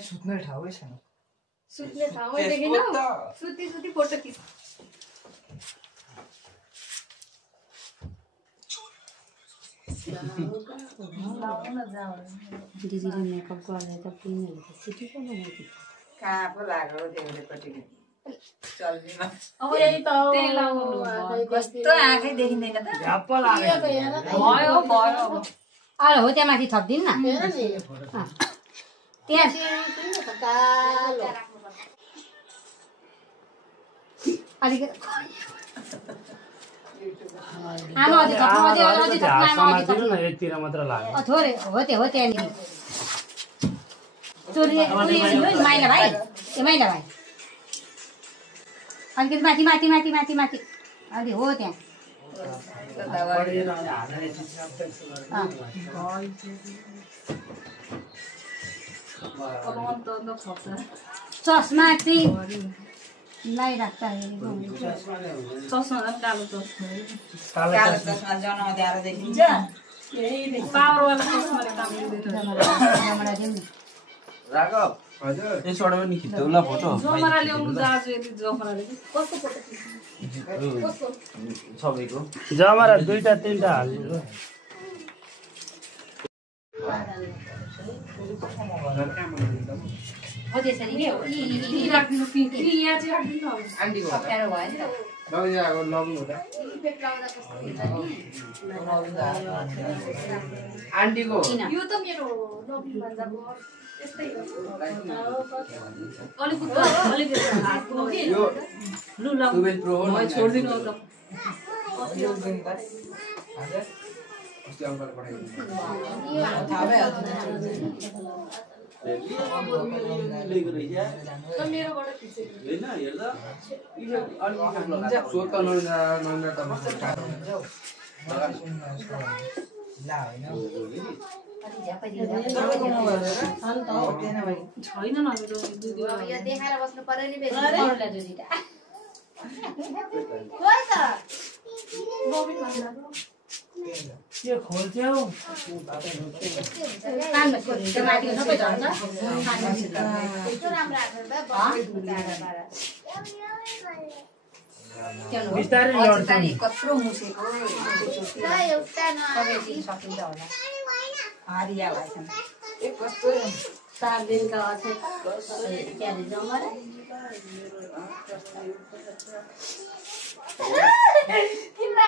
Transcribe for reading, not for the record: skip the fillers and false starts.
सुत्ने ठाउँै छैन सुत्ने ठाउँै देखेन सुती सुती फोटो खिच दिदीले मेकअप गरेर त पिनहरु त सिटी पो बनाइदिन्छ कहाँ पो लाग्यो देउरेपट्टि चल्दीमा अब यही त तेल लाउनु कस्तो आँखै देखिँदैन त झ्याप्प लाग्यो भयो भयो अरे हो त्यहाँ माथि थप्दिन न त्यहाँ अलिकति आमा अझै थप्नु अझै थप्नु आमा अझै थप्नु यतिर मात्र लाग्यो थोरै हो त्यहाँनिर चोरीले माइला भाइ ए माइला भाइ अलिकति माथि माथि माथि माथि माथि अलि हो त्यहाँ चस्मा चाहिँ लगाइराख्छ चस्मा कालो चस्मा कालो चस्मा जनाउँदै आएर देखिन्छ पावरवाला चस्माले काम गर्दैन राघव हजुर यसबाट पनि खिच्दै ल फोटो जमरा ल्याउनु दाजु यति जमराले कस्तो फोटो सबैको जमरा 2टा 3टा हाल्नु हो त्यसरी नै हो यी राख्नु यहाँ चाहिँ राख्दिनु आन्टीको अप्ठ्यारो भयो नि त लगिरहेको लग्नु हुँदा आन्टीको यो त मेरो नबी भन्दाको त्यस्तै हो अलिकति हातको के यो लु ल प्रो हो म छोड्दिनु त यो दिन त हजुर अस्ति अङ्कल पठाइदिनु थाहा भइहाल्छ मेरोबाट खिचेको हैन हेर्दा सोत नन्दा त छैन न मेरो दिदी देखाएर बस्नु पर्यो नि के खोल्छौ बिस्तारै लड्छ नि कत्रो मुसेको सकिन्छ होला हरिया भएछ एक कस्तो 4 दिनका अछेर जमरा